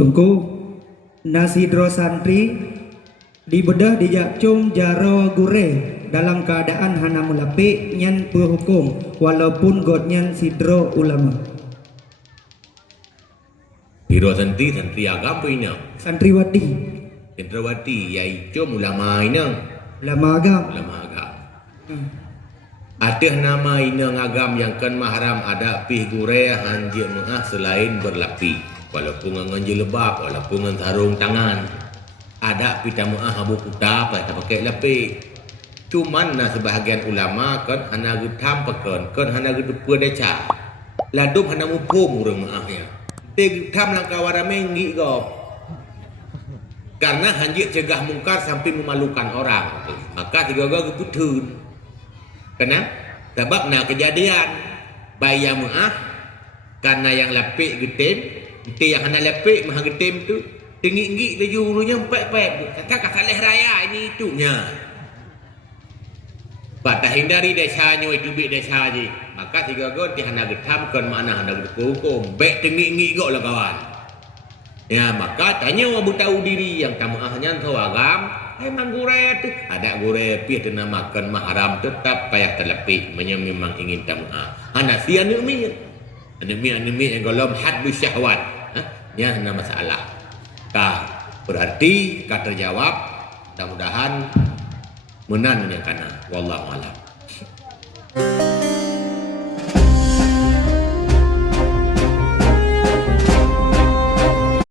Tunggu nasidro santri dibedah dijakcum jaro gure dalam keadaan hana mulapi nyen berhukum walaupun godnyan sidro ulama. Biro santri agam punya Santriwati Santrawati iaitu ulama inang agam. ulama agam. Ada nama inang agam yang kan mahram ada pih gure hanjir muah selain berlapi. Walaupun ngan jilbab, walaupun ngan sarung tangan. Ada pita muah abu kuta tak pakai lapi. Cuman sebahagian ulama kan hana gutam pakan, kan hana gudup deca. Ladum hana mupum urang muahnya. Gutam langkah waramenggi gop. Karena hanjir cegah mungkar sampai memalukan orang. Maka tiga-tiga keputun. Kenapa? Sebab kejadian bayar muah karena yang lapik getem, itu yang hana lapik mah getem tu tinggi-tinggi tu jurunya pek-pek. Kata kasaleh raya ini itunya. Patah hindari desanya itu bik desa je. Maka tiga-tiga ti hana getam kan mana hana hukum. Bek tinggi-tinggi gok lah kawan. Ya maka tanya orang tahu diri yang tamuahnya tahu agam. Memang gure tu ada gure pih tu namakan mahram tetap payah terlepih memang ingin tamuah. Hana sia numi yang golom had syahwat. Ya hana masalah. Berarti kata terjawab. Mudah-mudahan menan yang kana. Wallahu a'lam.